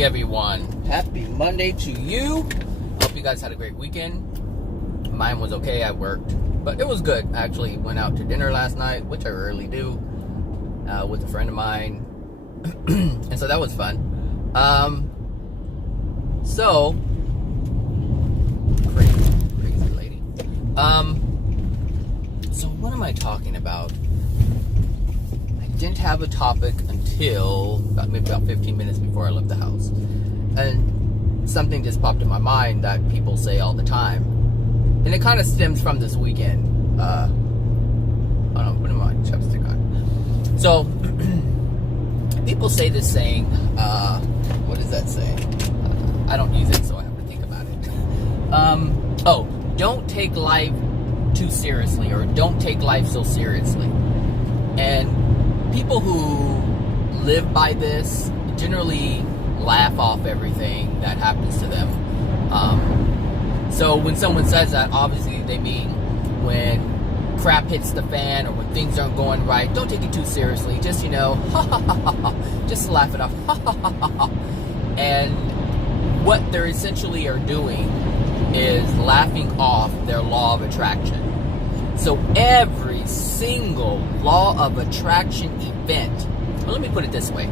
morning, everyone. Happy Monday to you. Hope you guys had a great weekend. Mine was okay. I worked, but it was good. I actually went out to dinner last night, which I rarely do, with a friend of mine. And so that was fun. So crazy lady. So what am I talking about? I didn't have a topic until maybe about 15 minutes before I left the house. And something just popped in my mind that people say all the time. And it kind of stems from this weekend. Hold on, putting my chapstick on. So, people say this saying, what is that saying? I don't use it, so I have to think about it. Don't take life too seriously, or don't take life so seriously. And people who live by this generally laugh off everything that happens to them. So when someone says that, obviously they mean when crap hits the fan or when things aren't going right, don't take it too seriously. Just, just laugh it off. And what they're essentially are doing is laughing off their law of attraction. So every single law of attraction event, well, let me put it this way.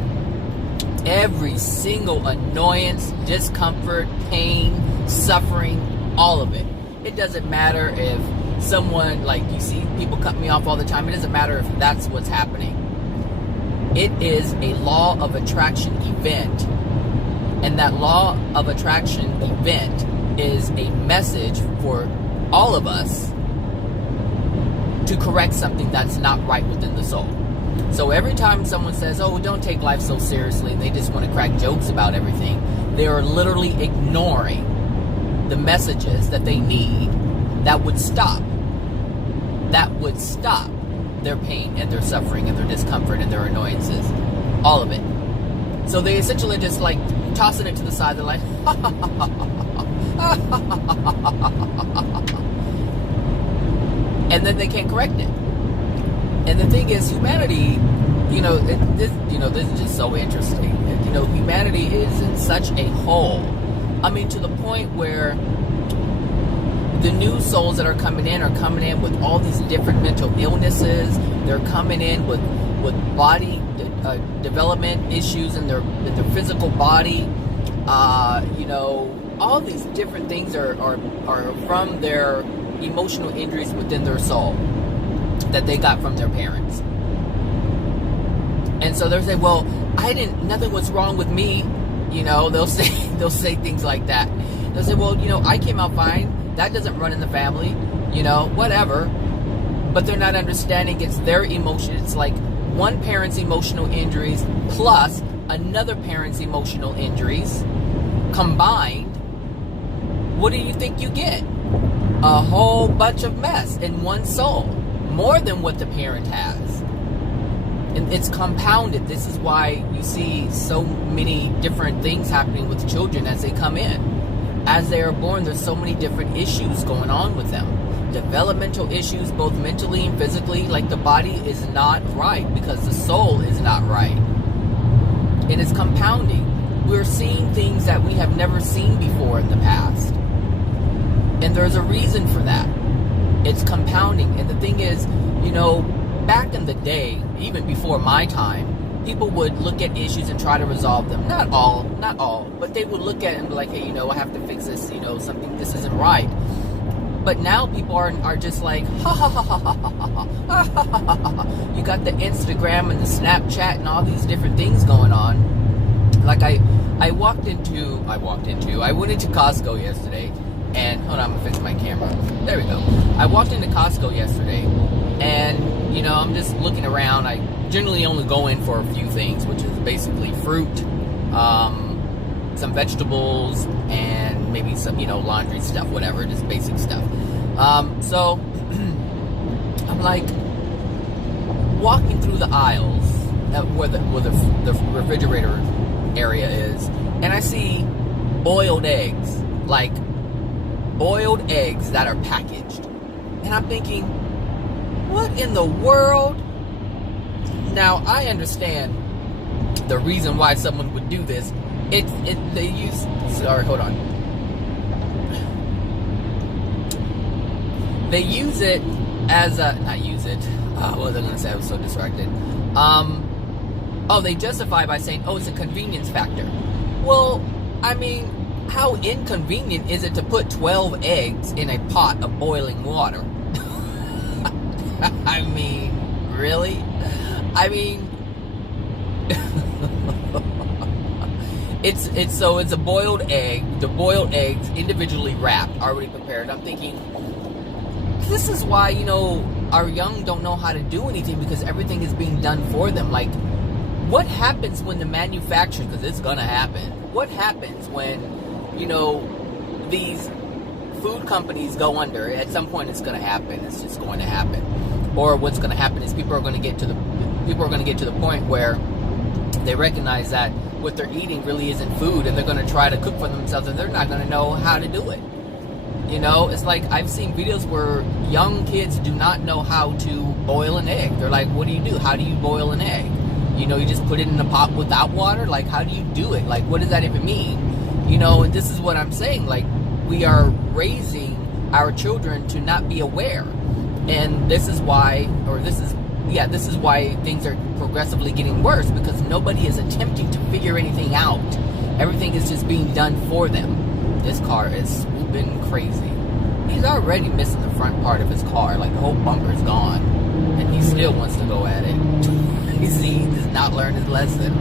Every single annoyance, discomfort, pain, suffering, all of it. It doesn't matter if someone, like you see people cut me off all the time. It doesn't matter if that's what's happening. It is a law of attraction event. And that law of attraction event is a message for all of us to correct something that's not right within the soul. So every time someone says, oh, don't take life so seriously, and they just want to crack jokes about everything, they are literally ignoring the messages that they need that would stop their pain and their suffering and their discomfort and their annoyances. All of it. So they essentially just like tossing it to the side. They're like, and then they can't correct it. And the thing is, humanity, this is just so interesting. Humanity is in such a hole. I mean, to the point where the new souls that are coming in with all these different mental illnesses. They're coming in with body development issues in their physical body. All these different things are from their emotional injuries within their soul that they got from their parents. And so they'll say, well, nothing was wrong with me. They'll say things like that. They'll say, well, I came out fine. That doesn't run in the family, whatever. But they're not understanding it's their emotion. It's like one parent's emotional injuries plus another parent's emotional injuries combined. What do you think you get? A whole bunch of mess in one soul. More than what the parent has. And it's compounded. This is why you see so many different things happening with children as they come in. As they are born, there's so many different issues going on with them. Developmental issues, both mentally and physically. Like the body is not right because the soul is not right. And it's compounding. We're seeing things that we have never seen before in the past. And there's a reason for that. It's compounding. And the thing is, back in the day, even before my time, people would look at issues and try to resolve them. Not all, but they would look at it and be like, hey, I have to fix this, this isn't right. But now people are just like, ha ha ha ha ha ha ha ha ha ha. You got the Instagram and the Snapchat and all these different things going on. Like I went into Costco yesterday, and hold on, I'm gonna fix my camera. There we go. I walked into Costco yesterday, and I'm just looking around. I generally only go in for a few things, which is basically fruit, some vegetables, and maybe some, laundry stuff, whatever, just basic stuff. So I'm like walking through the aisles where the refrigerator area is, and I see boiled eggs, like boiled eggs that are packaged. And I'm thinking, what in the world? Now, I understand the reason why someone would do this they use, sorry, hold on. They use it as a, not use it, what was I going to say? I was so distracted. They justify by saying, it's a convenience factor. Well, I mean, how inconvenient is it to put 12 eggs in a pot of boiling water? I mean, really? I mean, it's a boiled egg. The boiled eggs individually wrapped, already prepared. I'm thinking, this is why, our young don't know how to do anything, because everything is being done for them. Like, what happens when the manufacturers, because it's gonna happen, what happens when, these food companies go under? At some point it's gonna happen. It's just going to happen. Or what's gonna happen is people are gonna get to the point where they recognize that what they're eating really isn't food, and they're gonna try to cook for themselves, and they're not gonna know how to do it. It's like, I've seen videos where young kids do not know how to boil an egg. They're like, what do you do? How do you boil an egg? You just put it in a pot without water? Like, how do you do it? Like, what does that even mean? And this is what I'm saying. Like, we are raising our children to not be aware. And this is why things are progressively getting worse, because nobody is attempting to figure anything out. Everything is just being done for them. This car is swooping crazy. He's already missing the front part of his car. Like, the whole bumper's gone. And he still wants to go at it. You see, he does not learn his lesson.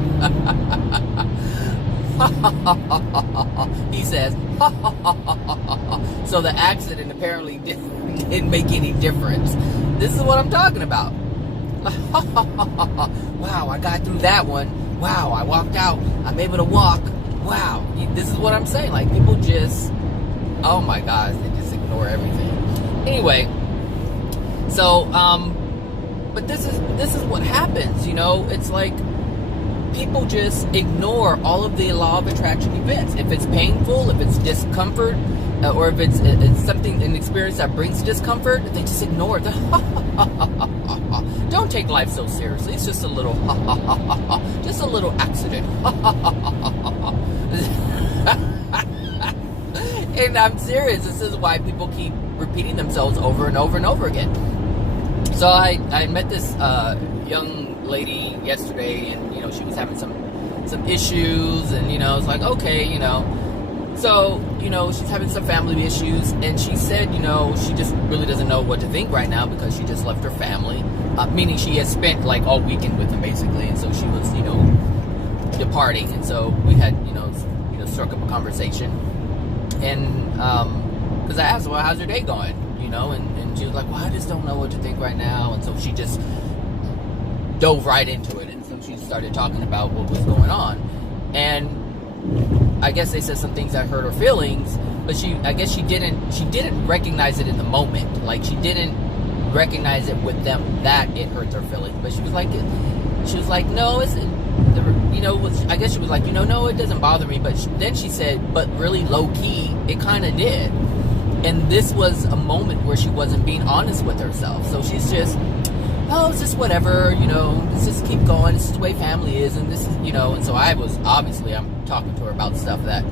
He says, so the accident apparently didn't make any difference. This is what I'm talking about. Wow, I got through that one. Wow, I walked out. I'm able to walk. Wow, this is what I'm saying. Like, people just, oh my gosh, they just ignore everything. Anyway, so, but this is what happens, It's like people just ignore all of the law of attraction events. If it's painful, if it's discomfort, or if it's something, an experience that brings discomfort, they just ignore it. Don't take life so seriously. It's just a little just a little accident. And I'm serious. This is why people keep repeating themselves over and over and over again. So I met this young lady yesterday, and she was having some issues, and it's like, okay, so she's having some family issues, and she said she just really doesn't know what to think right now, because she just left her family, meaning she has spent like all weekend with them basically, and so she was departing, and so we had struck up a conversation, and because I asked her, well, how's your day going, and she was like, well, I just don't know what to think right now, and so she just dove right into it, and so she started talking about what was going on, and I guess they said some things that hurt her feelings, but I guess she didn't recognize it in the moment. Like, she didn't recognize it with them that it hurt her feelings, but she was like, no, it's, I guess she was like, no, it doesn't bother me, but then she said, but really low key, it kind of did. And this was a moment where she wasn't being honest with herself, so she's just, it's just whatever, let's just keep going, this is the way family is, and this is, and so I'm talking to her about stuff that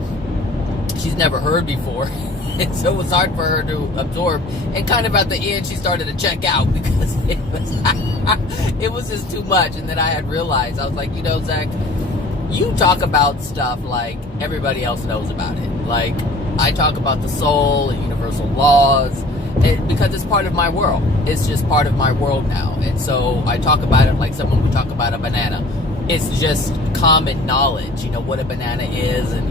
she's never heard before, and so it was hard for her to absorb, and kind of at the end, she started to check out, because it was just too much, and then I had realized, I was like, Zach, you talk about stuff like everybody else knows about it, like, I talk about the soul and universal laws, because it's part of my world. It's just part of my world now. And so I talk about it like someone would talk about a banana. It's just common knowledge, what a banana is, and,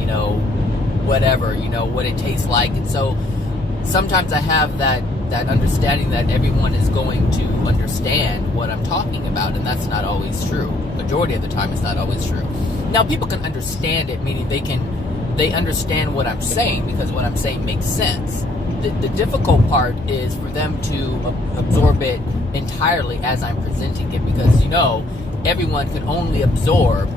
whatever, what it tastes like. And so sometimes I have that understanding that everyone is going to understand what I'm talking about, and that's not always true. Majority of the time, it's not always true. Now, people can understand it, meaning they understand what I'm saying, because what I'm saying makes sense. The difficult part is for them to absorb it entirely as I'm presenting it, because everyone can only absorb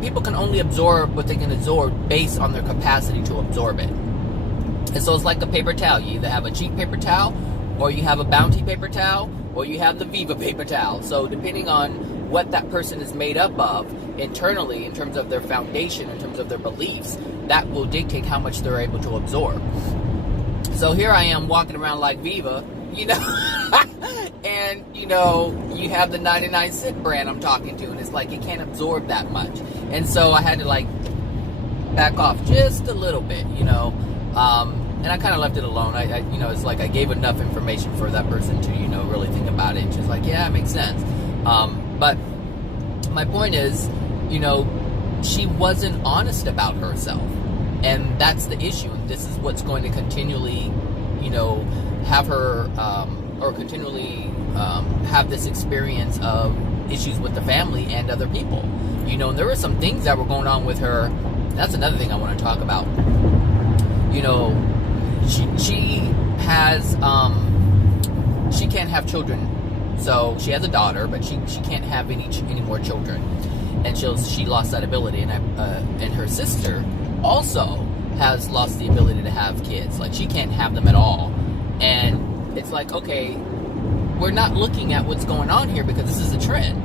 people can only absorb what they can absorb based on their capacity to absorb it. And so it's like a paper towel. You either have a cheap paper towel, or you have a Bounty paper towel, or you have the Viva paper towel. So depending on what that person is made up of internally, in terms of their foundation, in terms of their beliefs, that will dictate how much they're able to absorb. So here I am walking around like Viva, you know, and, you know, you have the 99 cent brand I'm talking to, and it's like it can't absorb that much. And so I had to, like, back off just a little bit, you know, and I kind of left it alone. I you know, it's like I gave enough information for that person to, you know, really think about it. And she's like, yeah, it makes sense. But my point is, you know, she wasn't honest about herself. And that's the issue. And this is what's going to continually, you know, have her, or continually have this experience of issues with the family and other people. You know, and there were some things that were going on with her. That's another thing I want to talk about. You know, she has, she can't have children. So she has a daughter, but she can't have any more children. And she lost that ability. And her sister also has lost the ability to have kids. Like, she can't have them at all. And it's like, okay, we're not looking at what's going on here, because this is a trend.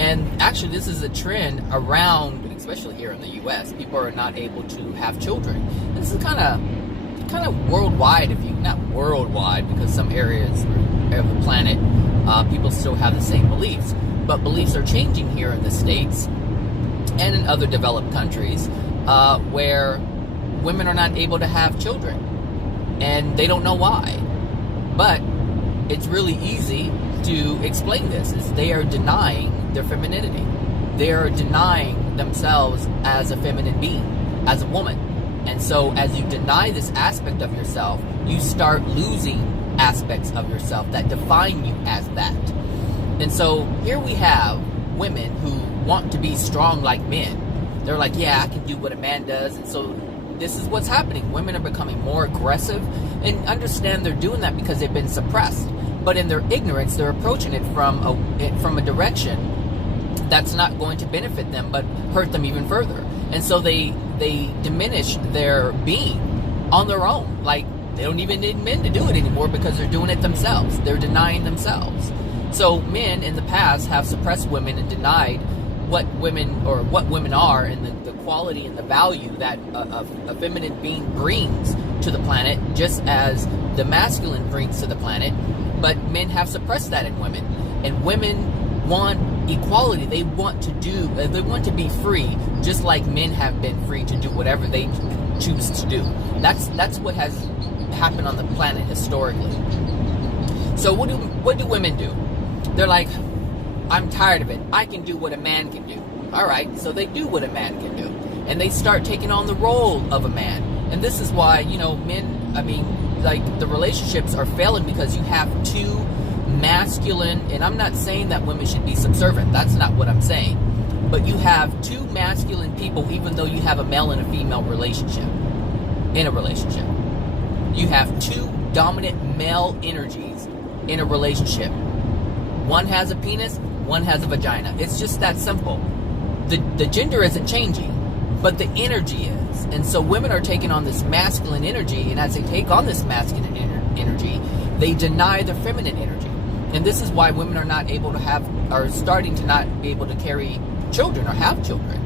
And actually, this is a trend around, especially here in the U.S. People are not able to have children. This is kind of worldwide, not worldwide, because some areas of the planet, people still have the same beliefs. But beliefs are changing here in the States and in other developed countries, where women are not able to have children. And they don't know why. But it's really easy to explain this, is they are denying their femininity. They are denying themselves as a feminine being, as a woman. And so as you deny this aspect of yourself, you start losing aspects of yourself that define you as that. And so here we have women who want to be strong like men. They're like, yeah, I can do what a man does. And so this is what's happening. Women are becoming more aggressive, and understand they're doing that because they've been suppressed. But in their ignorance, they're approaching it from a direction that's not going to benefit them, but hurt them even further. And so they diminish their being on their own. Like, they don't even need men to do it anymore, because they're doing it themselves. They're denying themselves. So men in the past have suppressed women and denied what women are, and the quality and the value that a feminine being brings to the planet, just as the masculine brings to the planet. But men have suppressed that in women. And women want equality. They want to be free, just like men have been free to do whatever they choose to do. That's what has happened on the planet historically. So what do women do? They're like, I'm tired of it. I can do what a man can do. All right, so they do what a man can do. And they start taking on the role of a man. And this is why, you know, the relationships are failing, because you have two masculine, and I'm not saying that women should be subservient. That's not what I'm saying. But you have two masculine people, even though you have a male and a female relationship. In a relationship. You have two dominant male energies in a relationship. One has a penis, one has a vagina. It's just that simple. The gender isn't changing, but the energy is. And so women are taking on this masculine energy, and as they take on this masculine energy, they deny their feminine energy. And this is why women are not able to are starting to not be able to carry children or have children.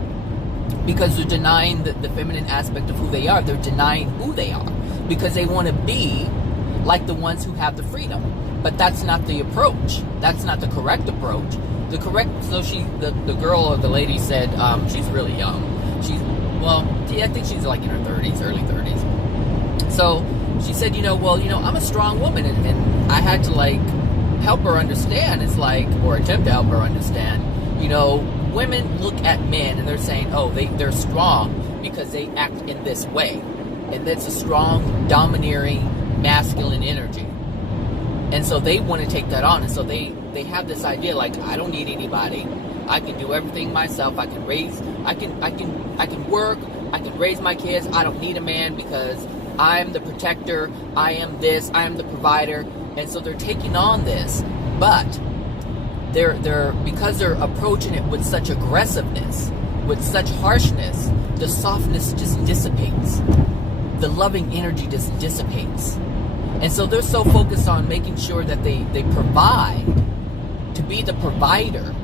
Because they're denying the feminine aspect of who they are. They're denying who they are. Because they want to be like the ones who have the freedom. But that's not the approach. That's not the correct approach. The girl or the lady said, she's really young. I think she's like in her 30s, early 30s. So she said, I'm a strong woman, and I had to help her understand. It's or attempt to help her understand. Women look at men and they're saying, they're strong because they act in this way. And that's a strong, domineering, masculine energy. And so they want to take that on. And so they have this idea I don't need anybody. I can do everything myself. I can work. I can raise my kids. I don't need a man because I'm the protector. I am this. I am the provider. And so they're taking on this. But because they're approaching it with such aggressiveness, with such harshness, the softness just dissipates. The loving energy just dissipates. And so they're so focused on making sure that they provide, to be the provider,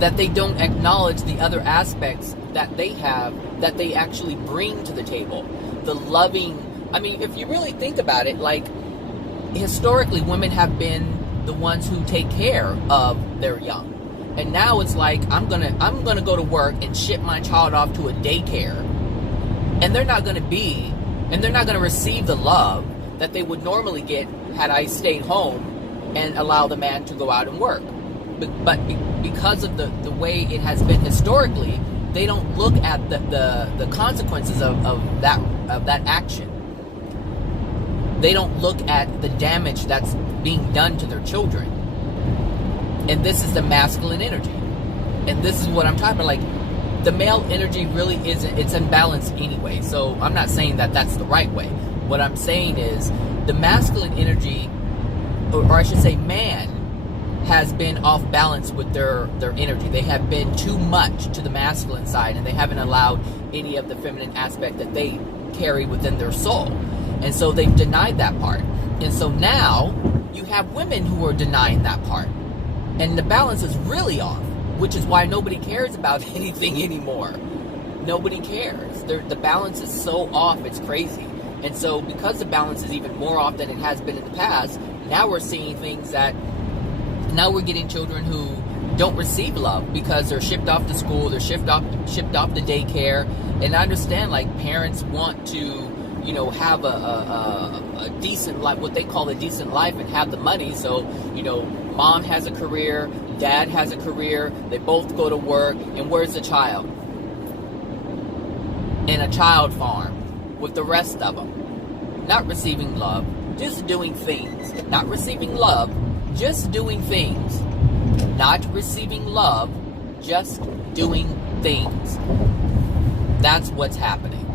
that they don't acknowledge the other aspects that they have, that they actually bring to the table. The loving, I mean, if you really think about it, like, historically, women have been the ones who take care of their young. And now it's like, I'm gonna go to work and ship my child off to a daycare. And they're not gonna receive the love that they would normally get had I stayed home and allow the man to go out and work. But because of the way it has been historically, they don't look at the consequences of that action. They don't look at the damage that's being done to their children. And this is the masculine energy. And this is what I'm talking about. Like, the male energy really isn't, it's unbalanced anyway. So I'm not saying that that's the right way. What I'm saying is the masculine energy, or I should say man, has been off balance with their energy. They have been too much to the masculine side, and they haven't allowed any of the feminine aspect that they carry within their soul. And so they've denied that part. And so now you have women who are denying that part. And the balance is really off, which is why nobody cares about anything anymore. Nobody cares. The balance is so off, it's crazy. And so because the balance is even more off than it has been in the past, now we're seeing things that, now we're getting children who don't receive love because they're shipped off to school, they're shipped off to daycare. And I understand, like, parents want to, you know, have a decent life, what they call a decent life, and have the money. So, you know, mom has a career, dad has a career, they both go to work, and where's the child? In a child farm with the rest of them. Not receiving love, just doing things. Not receiving love, just doing things. Not receiving love, just doing things. That's what's happening.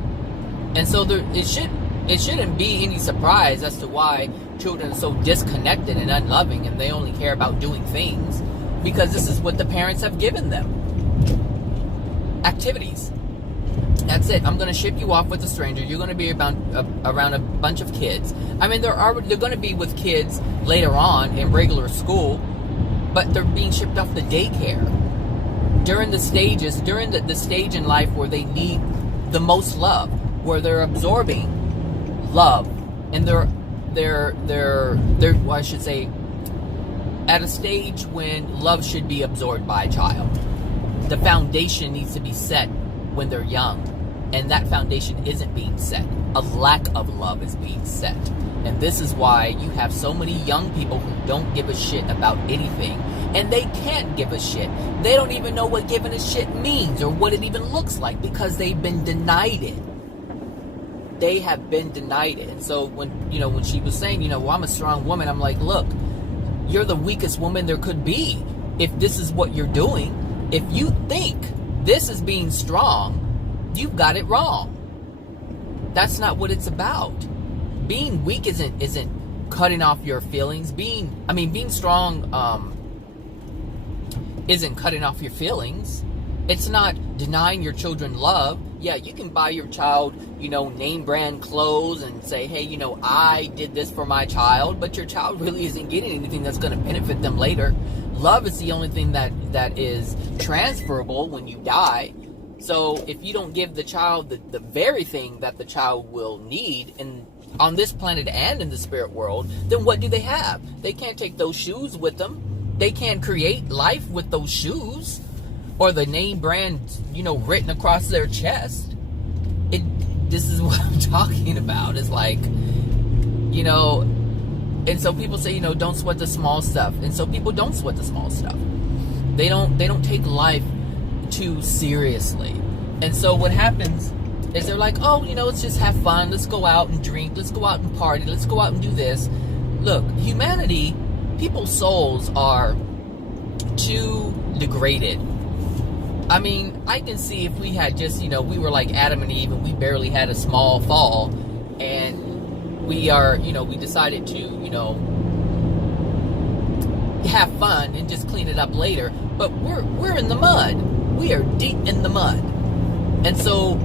And so it shouldn't be any surprise as to why children are so disconnected and unloving, and they only care about doing things, because this is what the parents have given them. Activities. That's it. I'm going to ship you off with a stranger. You're going to be around a bunch of kids. I mean, they're going to be with kids later on in regular school, but they're being shipped off to daycare during the stages, during the stage in life where they need the most love, where they're absorbing love, and they're well, I should say, at a stage when love should be absorbed by a child. The foundation needs to be set when they're young, and that foundation isn't being set. A lack of love is being set. And this is why you have so many young people who don't give a shit about anything, and they can't give a shit. They don't even know what giving a shit means or what it even looks like, because they've been denied it. They have been denied it. And so when she was saying, well, I'm a strong woman, I'm like, look, you're the weakest woman there could be if this is what you're doing. If you think this is being strong, you've got it wrong. That's not what it's about. Being weak isn't cutting off your feelings. Being strong isn't cutting off your feelings. It's not denying your children love. Yeah, you can buy your child, name brand clothes and say, hey, I did this for my child, but your child really isn't getting anything that's going to benefit them later. Love is the only thing that is transferable when you die. So if you don't give the child the very thing that the child will need on this planet and in the spirit world, then what do they have? They can't take those shoes with them. They can't create life with those shoes or the name brand, written across their chest. This is what I'm talking about. It's like, and so people say, don't sweat the small stuff. And so people don't sweat the small stuff. They don't take life too seriously. And so what happens is they're like, oh, let's just have fun. Let's go out and drink. Let's go out and party. Let's go out and do this. Look, humanity, people's souls are too degraded. I mean, I can see if we had just, we were like Adam and Eve and we barely had a small fall, and we are, we decided to, have fun and just clean it up later. But we're in the mud. We are deep in the mud. And so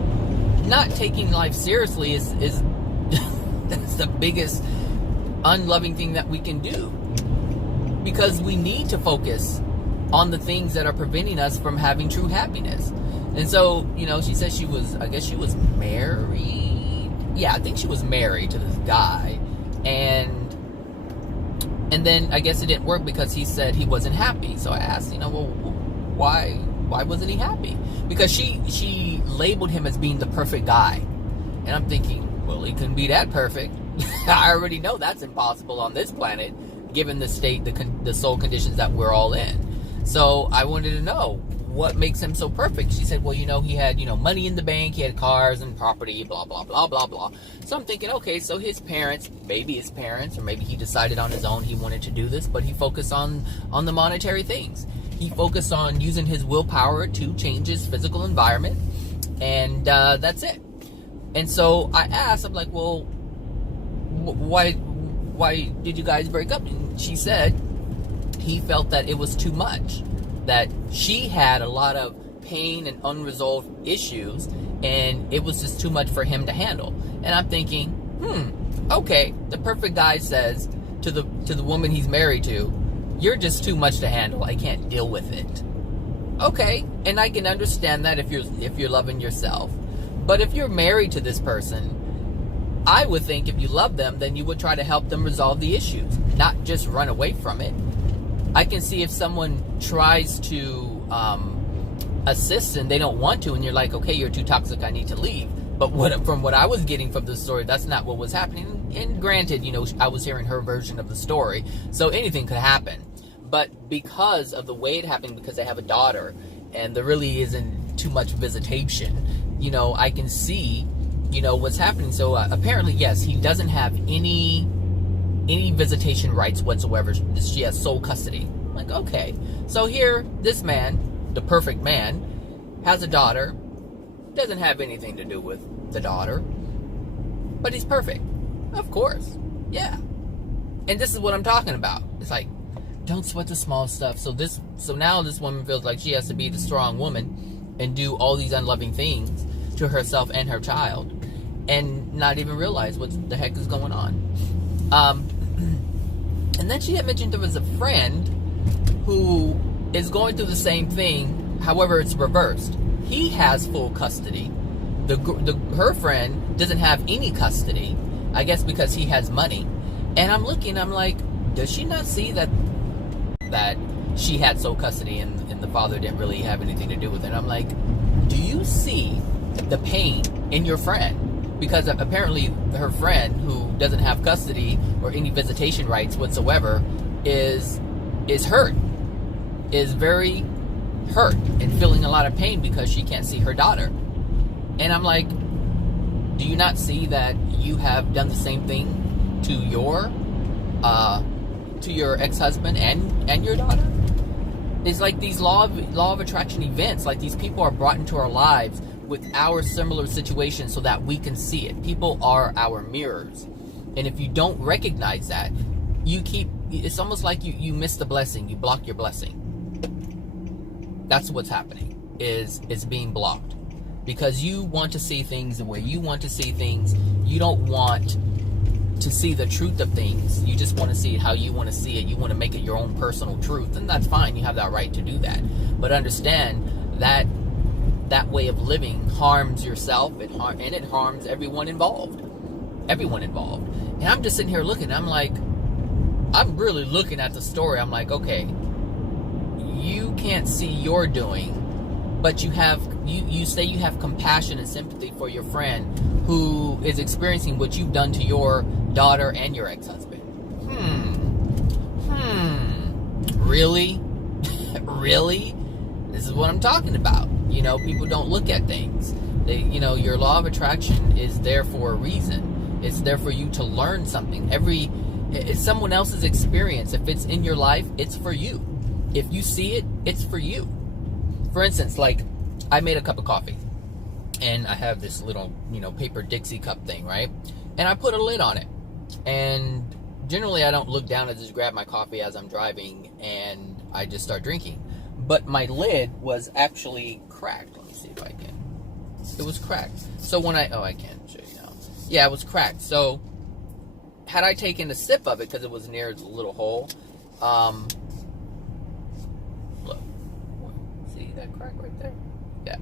not taking life seriously is that's the biggest unloving thing that we can do, because we need to focus on the things that are preventing us from having true happiness. And so, she said I guess she was married. Yeah, I think she was married to this guy. And then I guess it didn't work because he said he wasn't happy. So I asked, well, why wasn't he happy? Because she labeled him as being the perfect guy. And I'm thinking, well, he couldn't be that perfect. I already know that's impossible on this planet, given the state, the soul conditions that we're all in. So I wanted to know, what makes him so perfect? She said, well, he had, money in the bank, he had cars and property, blah, blah, blah, blah, blah. So I'm thinking, okay, so his parents, or maybe he decided on his own he wanted to do this, but he focused on the monetary things. He focused on using his willpower to change his physical environment, and that's it. And so I asked, I'm like, well, why did you guys break up? And she said he felt that it was too much, that she had a lot of pain and unresolved issues, and it was just too much for him to handle. And I'm thinking, okay, the perfect guy says to the woman he's married to, you're just too much to handle, I can't deal with it. Okay, and I can understand that if you're loving yourself. But if you're married to this person, I would think if you love them, then you would try to help them resolve the issues, not just run away from it. I can see if someone tries to assist and they don't want to, and you're like, okay, you're too toxic, I need to leave. But from what I was getting from the story, that's not what was happening. And granted, I was hearing her version of the story, so anything could happen. But because of the way it happened, because I have a daughter, and there really isn't too much visitation, I can see, what's happening. So apparently, yes, he doesn't have any visitation rights whatsoever. She has sole custody. I'm like, okay. So here, this man, the perfect man, has a daughter, doesn't have anything to do with the daughter, but he's perfect. Of course. Yeah. And this is what I'm talking about. It's like, don't sweat the small stuff. So now this woman feels like she has to be the strong woman and do all these unloving things to herself and her child, and not even realize what the heck is going on. And then she had mentioned there was a friend who is going through the same thing. However, it's reversed. He has full custody. Her friend doesn't have any custody, I guess because he has money. And I'm like, does she not see that she had sole custody and the father didn't really have anything to do with it? And I'm like, do you see the pain in your friend? Because apparently her friend, who doesn't have custody or any visitation rights whatsoever, is hurt, is very hurt and feeling a lot of pain because she can't see her daughter. And I'm like, do you not see that you have done the same thing to your ex-husband and your daughter? It's like these law of attraction events, like these people are brought into our lives with our similar situations so that we can see it. People are our mirrors. And if you don't recognize that, it's almost like you miss the blessing, you block your blessing. That's what's happening, is being blocked. Because you want to see things the way you want to see things. You don't want to see the truth of things. You just want to see it how you want to see it. You want to make it your own personal truth, and that's fine. You have that right to do that. But understand that that way of living harms yourself, and it harms everyone involved. And I'm just sitting here looking, I'm like, I'm really looking at the story. I'm like, okay, you can't see your doing, but you say you have compassion and sympathy for your friend who is experiencing what you've done to your daughter and your ex-husband. Really? Really? This is what I'm talking about. People don't look at things. Your law of attraction is there for a reason. It's there for you to learn something. It's someone else's experience. If it's in your life, it's for you. If you see it, it's for you. For instance, like, I made a cup of coffee, and I have this little, paper Dixie cup thing, right? And I put a lid on it. And generally, I don't look down. I just grab my coffee as I'm driving, and I just start drinking. But my lid was actually cracked. Let me see if I can. It was cracked. So when I can show you now. Yeah, it was cracked. So had I taken a sip of it, because it was near the little hole, look, that crack right there? Yeah.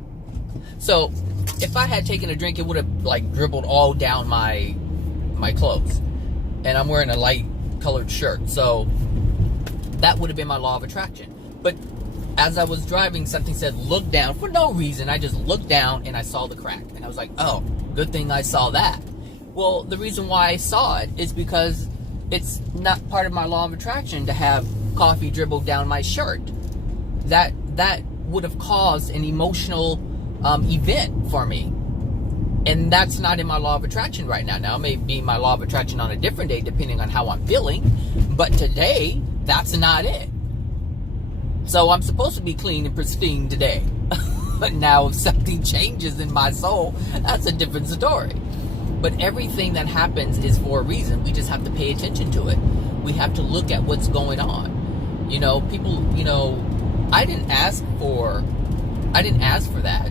So if I had taken a drink, it would have like dribbled all down my clothes. And I'm wearing a light colored shirt. So that would have been my law of attraction. But as I was driving, something said, look down. For no reason, I just looked down and I saw the crack. And I was like, oh, good thing I saw that. Well, the reason why I saw it is because it's not part of my law of attraction to have coffee dribble down my shirt. That would have caused an emotional event for me. And that's not in my law of attraction right now. Now, it may be my law of attraction on a different day, depending on how I'm feeling. But today, that's not it. So I'm supposed to be clean and pristine today. But now if something changes in my soul, that's a different story. But everything that happens is for a reason. We just have to pay attention to it. We have to look at what's going on. You know, people, you know, I didn't ask for that.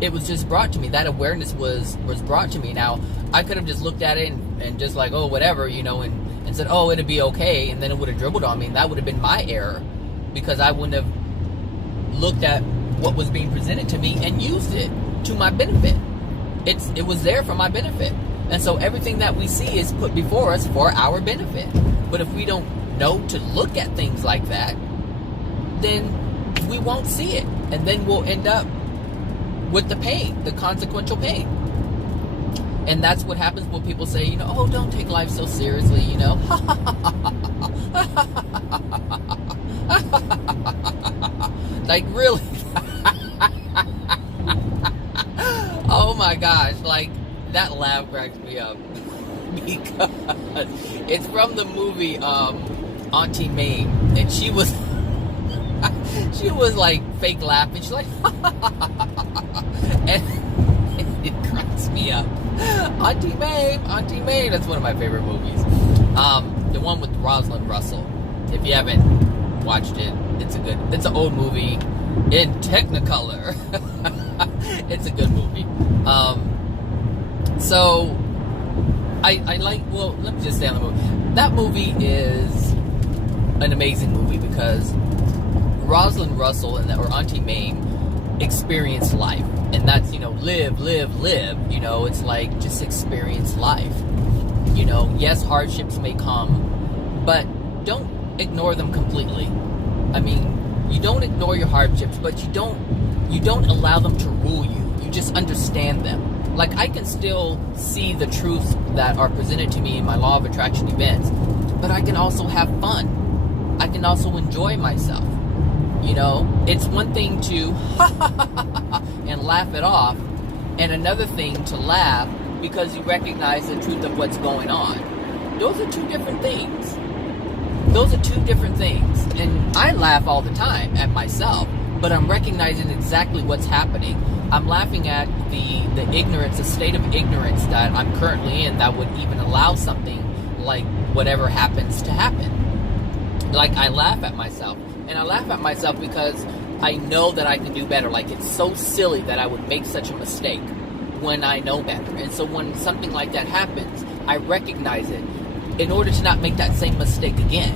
It was just brought to me. That awareness was brought to me. Now, I could have just looked at it and just like, oh, whatever, you know, and said, oh, it'll be okay. And then it would have dribbled on me. And that would have been my error, because I wouldn't have looked at what was being presented to me and used it to my benefit. It was there for my benefit. And so everything that we see is put before us for our benefit. But if we don't know to look at things like that, then we won't see it. And then we'll end up with the pain, the consequential pain. And that's what happens when people say, you know, oh, don't take life so seriously, you know. Like, really? Oh my gosh, like, that laugh cracks me up. Because it's from the movie Auntie Mame, and she was like fake laughing. She's like, and it cracks me up. Auntie Mame, that's one of my favorite movies. The one with Rosalind Russell. If you haven't watched it, it's an old movie in Technicolor. It's a good movie. So I like, well, let me just say on the movie. That movie is an amazing movie because Rosalind Russell or Auntie Mame experienced life. And that's, you know, live. You know, it's like just experience life. You know, yes, hardships may come, but don't ignore them completely. I mean, you don't ignore your hardships, but you don't allow them to rule you. You just understand them. Like, I can still see the truths that are presented to me in my law of attraction events, but I can also have fun. I can also enjoy myself. You know, it's one thing to and laugh it off, and another thing to laugh because you recognize the truth of what's going on. Those are two different things. And I laugh all the time at myself, but I'm recognizing exactly what's happening. I'm laughing at the ignorance, the state of ignorance that I'm currently in that would even allow something like whatever happens to happen. Like, I laugh at myself. And I laugh at myself because I know that I can do better. Like, it's so silly that I would make such a mistake when I know better. And so when something like that happens, I recognize it in order to not make that same mistake again.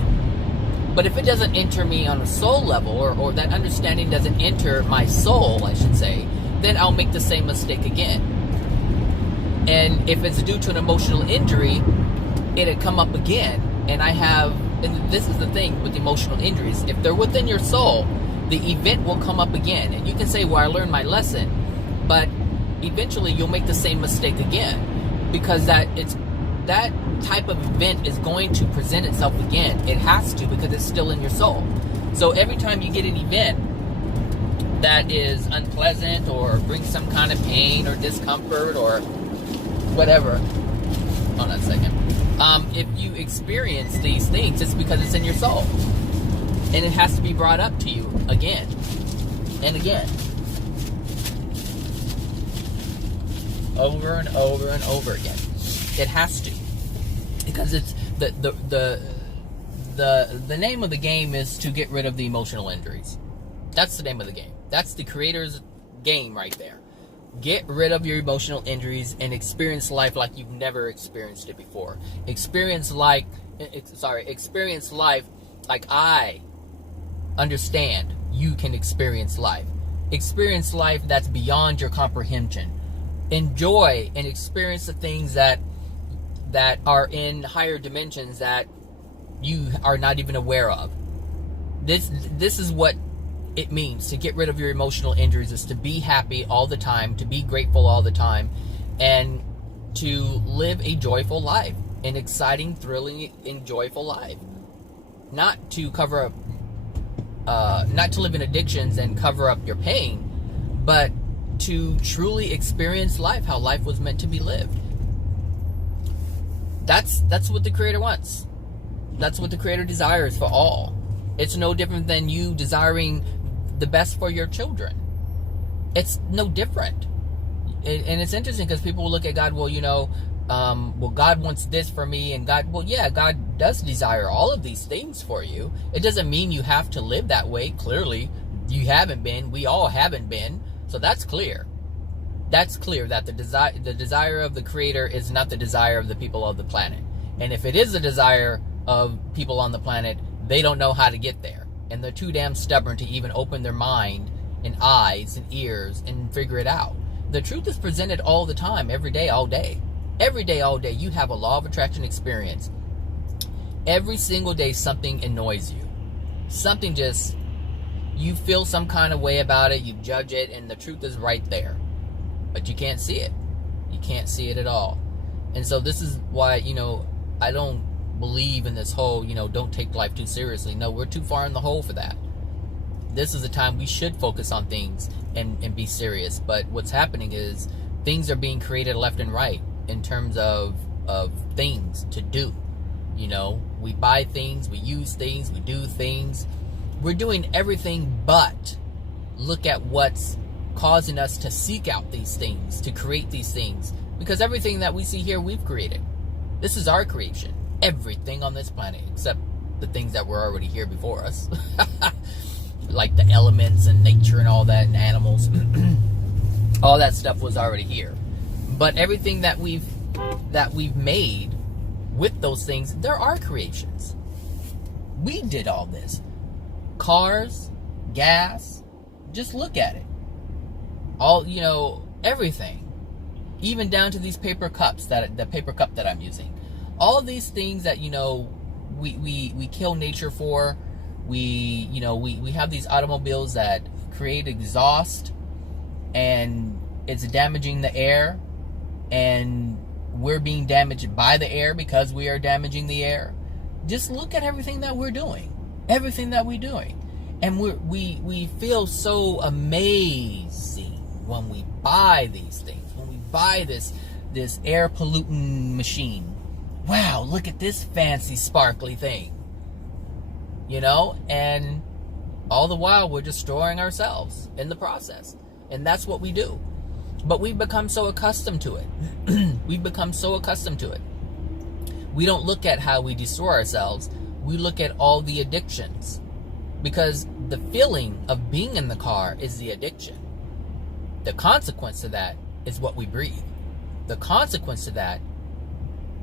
But if it doesn't enter me on a soul level, or that understanding doesn't enter my soul, I should say, then I'll make the same mistake again. And if it's due to an emotional injury, it'll come up again. And this is the thing with emotional injuries. If they're within your soul, the event will come up again. And you can say, well, I learned my lesson. But eventually you'll make the same mistake again. Because that type of event is going to present itself again. It has to, because it's still in your soul. So every time you get an event that is unpleasant or brings some kind of pain or discomfort or whatever, hold on a second. If you experience these things, it's because it's in your soul. And it has to be brought up to you again and again. Over and over and over again. It has to. Because it's the name of the game is to get rid of the emotional injuries. That's the name of the game. That's the creator's game right there. Get rid of your emotional injuries and experience life like you've never experienced it before. Experience life like I understand you can experience life. experience life that's beyond your comprehension. Enjoy and experience the things that are in higher dimensions that you are not even aware of. This is what it means to get rid of your emotional injuries, is to be happy all the time, to be grateful all the time, and to live a joyful life, an exciting, thrilling, and joyful life. Not to cover up, not to live in addictions and cover up your pain, but to truly experience life, how life was meant to be lived. That's what the Creator wants. That's what the Creator desires for all. It's no different than you desiring the best for your children. It's no different. And it's interesting because people will look at God, well, well, God wants this for me, and God does desire all of these things for you. It doesn't mean you have to live that way. Clearly, you haven't been. We all haven't been. So that's clear. That's clear that the desire of the Creator is not the desire of the people of the planet. And if it is the desire of people on the planet, they don't know how to get there. And they're too damn stubborn to even open their mind and eyes and ears and figure it out. The truth is presented all the time, every day, all day. Every day, all day, you have a law of attraction experience. Every single day, something annoys you. Something just, you feel some kind of way about it, you judge it, and the truth is right there. But you can't see it. You can't see it at all. And so this is why, I don't believe in this whole, don't take life too seriously. No, we're too far in the hole for that. This is a time we should focus on things and be serious. But what's happening is things are being created left and right in terms of things to do. We buy things, we use things, we do things. We're doing everything but look at what's causing us to seek out these things, to create these things. Because everything that we see here, we've created. This is our creation. Everything on this planet, except the things that were already here before us. Like the elements and nature and all that, and animals. All that stuff was already here. But everything that we've made with those things, they're our creations. We did all this. Cars, gas, just look at it. All, everything. Even down to these paper cups, the paper cup that I'm using. All of these things that, we kill nature for. We have these automobiles that create exhaust, and it's damaging the air, and we're being damaged by the air because we are damaging the air. Just look at everything that we're doing. Everything that we're doing. And we feel so amazing when we buy these things, when we buy this air polluting machine. Wow, look at this fancy sparkly thing. And all the while we're destroying ourselves in the process. And that's what we do. But we've become so accustomed to it. We've become so accustomed to it. We don't look at how we destroy ourselves. We look at all the addictions. Because the feeling of being in the car is the addiction. The consequence of that is what we breathe. The consequence to that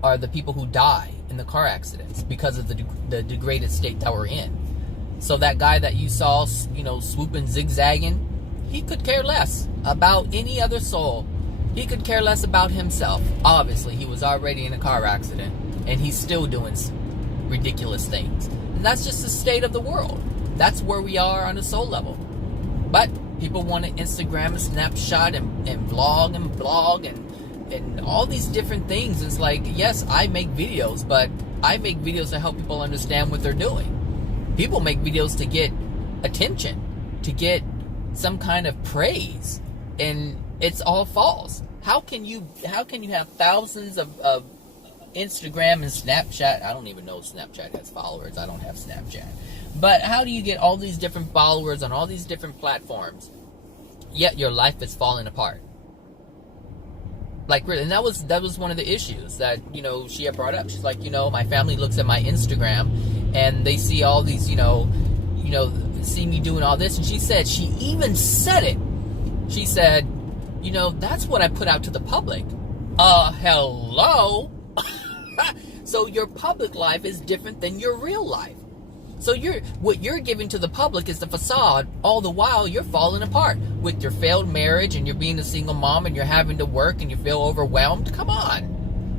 are the people who die in the car accidents because of the degraded state that we're in. So that guy that you saw, swooping, zigzagging, he could care less about any other soul. He could care less about himself. Obviously, he was already in a car accident, and he's still doing ridiculous things. And that's just the state of the world. That's where we are on a soul level. But people want to Instagram and snapshot and vlog and all these different things. It's like, yes, I make videos, but I make videos to help people understand what they're doing. People make videos to get attention, to get some kind of praise, and it's all false. How can you have thousands of Instagram and Snapchat? I don't even know if Snapchat has followers. I don't have Snapchat. But how do you get all these different followers on all these different platforms, yet your life is falling apart? Like, really, and that was one of the issues that, she had brought up. She's like, my family looks at my Instagram and they see all these, see me doing all this. And she even said it. She said, that's what I put out to the public. Hello? So your public life is different than your real life. So what you're giving to the public is the facade. All the while you're falling apart with your failed marriage, and you're being a single mom, and you're having to work, and you feel overwhelmed. Come on.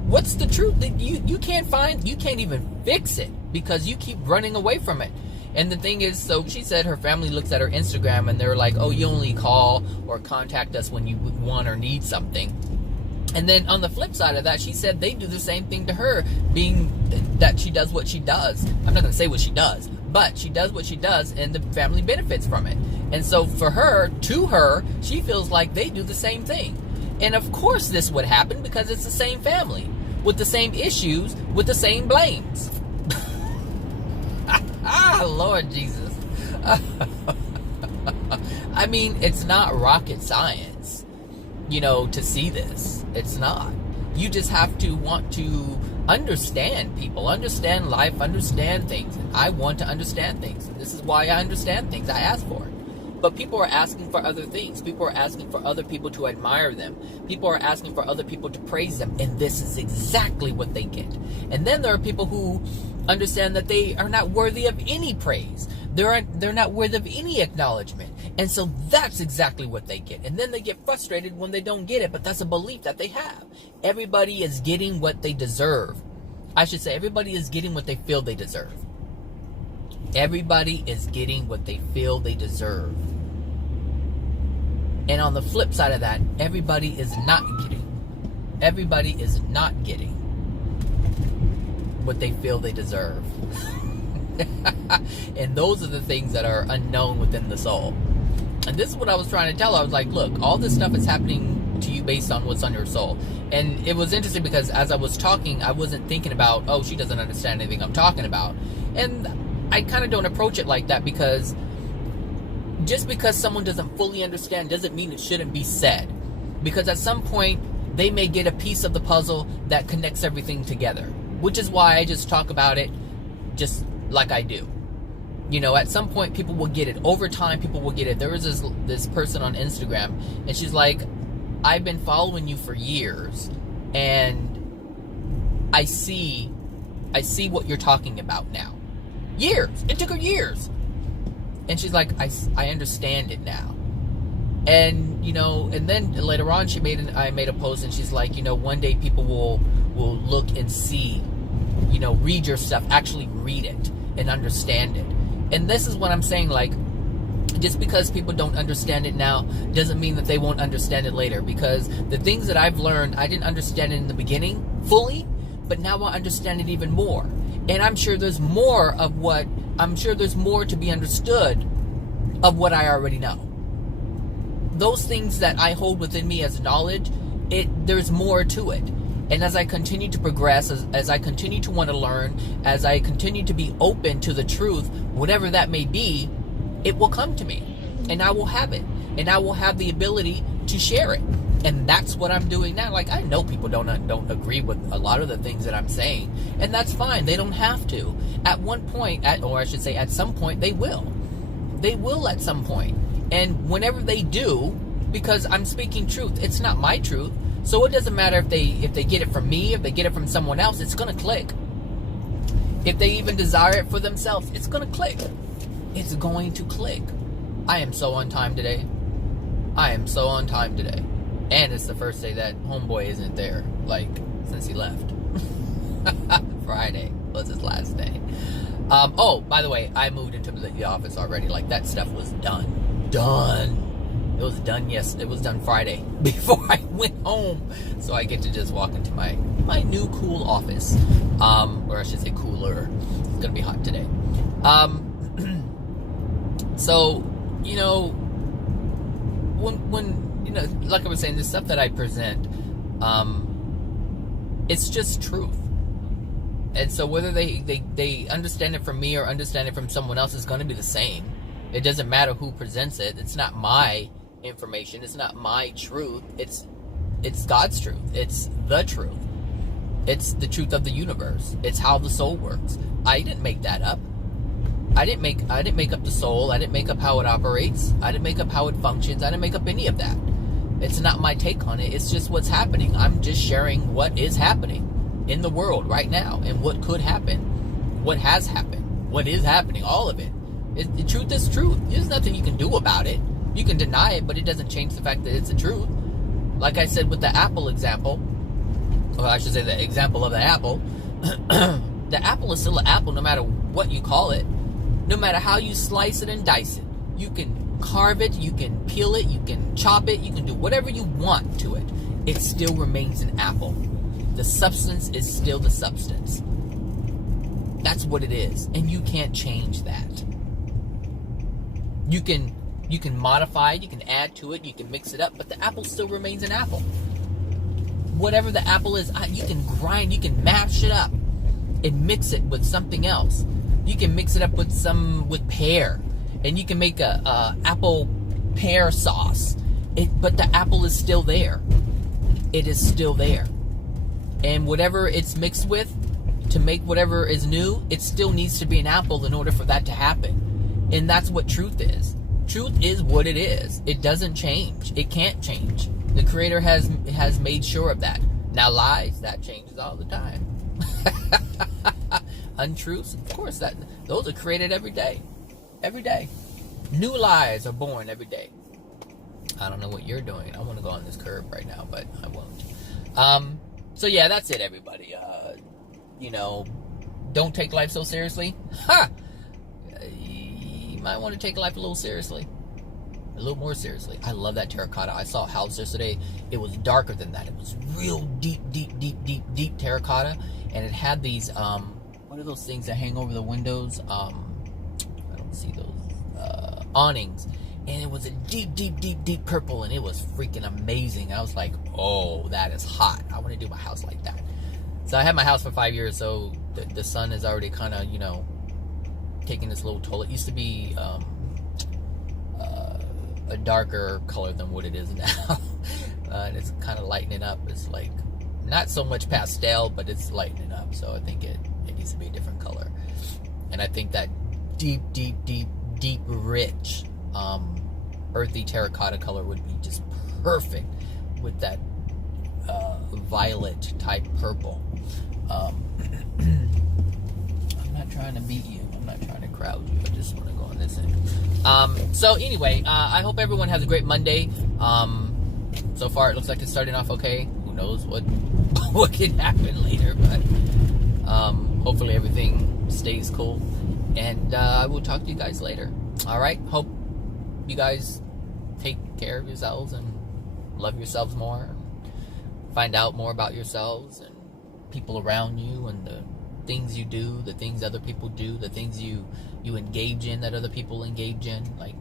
What's the truth? That you can't even fix it because you keep running away from it. And the thing is, so she said her family looks at her Instagram and they're like, oh, you only call or contact us when you want or need something. And then on the flip side of that, she said they do the same thing to her, being that she does what she does. I'm not going to say what she does, but she does what she does, and the family benefits from it. And so for her, to her, she feels like they do the same thing. And of course this would happen because it's the same family, with the same issues, with the same blames. Lord Jesus. I mean, it's not rocket science, to see this. It's not. You just have to want to understand people, understand life, understand things. I want to understand things. This is why I understand things. I ask for it. But people are asking for other things. People are asking for other people to admire them. People are asking for other people to praise them. And this is exactly what they get. And then there are people who understand that they are not worthy of any praise. They're not worthy of any acknowledgement. And so that's exactly what they get. And then they get frustrated when they don't get it. But that's a belief that they have. Everybody is getting what they deserve. I should say everybody is getting what they feel they deserve. Everybody is getting what they feel they deserve. And on the flip side of that, everybody is not getting. Everybody is not getting what they feel they deserve. And those are the things that are unknown within the soul. And this is what I was trying to tell her. I was like, look, all this stuff is happening to you based on what's on your soul. And it was interesting because as I was talking, I wasn't thinking about, oh, she doesn't understand anything I'm talking about. And I kind of don't approach it like that, because just because someone doesn't fully understand doesn't mean it shouldn't be said. Because at some point, they may get a piece of the puzzle that connects everything together. Which is why I just talk about it just like I do. At some point, people will get it. Over time, people will get it. There was this person on Instagram, and she's like, I've been following you for years, and I see what you're talking about now. Years. It took her years. And she's like, I understand it now. And, and then later on, I made a post, and she's like, one day people will look and see, read your stuff, actually read it and understand it. And this is what I'm saying, like, just because people don't understand it now doesn't mean that they won't understand it later. Because the things that I've learned, I didn't understand it in the beginning fully, but now I understand it even more. And I'm sure there's more to be understood of what I already know. Those things that I hold within me as knowledge, there's more to it. And as I continue to progress, as I continue to want to learn, as I continue to be open to the truth, whatever that may be, it will come to me. And I will have it. And I will have the ability to share it. And that's what I'm doing now. Like, I know people don't agree with a lot of the things that I'm saying. And that's fine. They don't have to. At one point, at some point, they will. They will at some point. And whenever they do, because I'm speaking truth, it's not my truth. So it doesn't matter if they get it from me, if they get it from someone else, it's going to click. If they even desire it for themselves, it's going to click. It's going to click. I am so on time today. And it's the first day that homeboy isn't there, since he left. Friday was his last day. Oh, by the way, I moved into the office already. That stuff was done. It was done, yes. It was done Friday before I went home. So I get to just walk into my new cool office. Or I should say cooler. It's going to be hot today. So, when like I was saying, the stuff that I present, it's just truth. And so whether they understand it from me or understand it from someone else is going to be the same. It doesn't matter who presents it. It's not my information. It's not my truth. It's God's truth. It's the truth. It's the truth of the universe. It's how the soul works. I didn't make that up. I didn't make up the soul. I didn't make up how it operates. I didn't make up how it functions. I didn't make up any of that. It's not my take on it. It's just what's happening. I'm just sharing what is happening in the world right now and what could happen, what has happened. what is happening, all of it. The truth is truth. There's nothing you can do about it. You can deny it, but it doesn't change the fact that it's the truth. Like I said with the apple example, or I should say the example of the apple, the apple is still an apple no matter what you call it, no matter how you slice it and dice it. You can carve it, you can peel it, you can chop it, you can do whatever you want to it. It still remains an apple. The substance is still the substance. That's what it is, and you can't change that. You can modify it, you can add to it, you can mix it up, but the apple still remains an apple. Whatever the apple is, you can grind, you can mash it up and mix it with something else. You can mix it up with pear, and you can make a apple pear sauce. But the apple is still there. It is still there. And whatever it's mixed with to make whatever is new, it still needs to be an apple in order for that to happen. And that's what truth is. Truth is what it is. It doesn't change. It can't change. The Creator has made sure of that. Now lies, that changes all the time. Untruths, of course, those are created every day. Every day. New lies are born every day. I don't know what you're doing. I want to go on this curb right now, but I won't. So yeah, that's it, everybody. Don't take life so seriously. You might want to take life a little seriously. A little more seriously. I love that terracotta. I saw a house yesterday. It was darker than that. It was real deep terracotta. And it had these, what are those things that hang over the windows? I don't see those. Awnings. And it was a deep purple. And it was freaking amazing. I was like, oh, that is hot. I want to do my house like that. So I had my house for 5 years. So the sun is already kind of, taking this little toll. It used to be a darker color than what it is now. And it's kind of lightening up. It's like not so much pastel, but it's lightening up. So I think it needs to be a different color. And I think that deep rich earthy terracotta color would be just perfect with that violet type purple. I'm not trying to beat you. I'm not trying to crowd you. I just want to go on this end. So anyway, I hope everyone has a great Monday. So far it looks like it's starting off okay. Who knows what can happen later, but hopefully everything stays cool. And I will talk to you guys later. All right. Hope you guys take care of yourselves and love yourselves more. Find out more about yourselves and people around you and the things you do, the things other people do, the things you engage in that other people engage in. Like,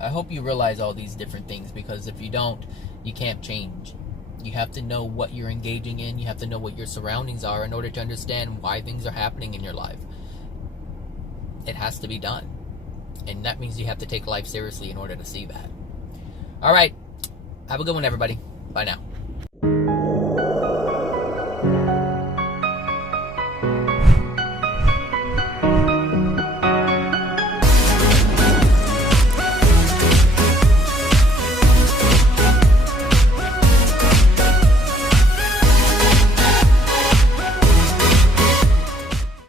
I hope you realize all these different things, because if you don't, you can't change. You have to know what you're engaging in. You have to know what your surroundings are in order to understand why things are happening in your life. It has to be done. And that means you have to take life seriously in order to see that. All right. Have a good one, everybody. Bye now.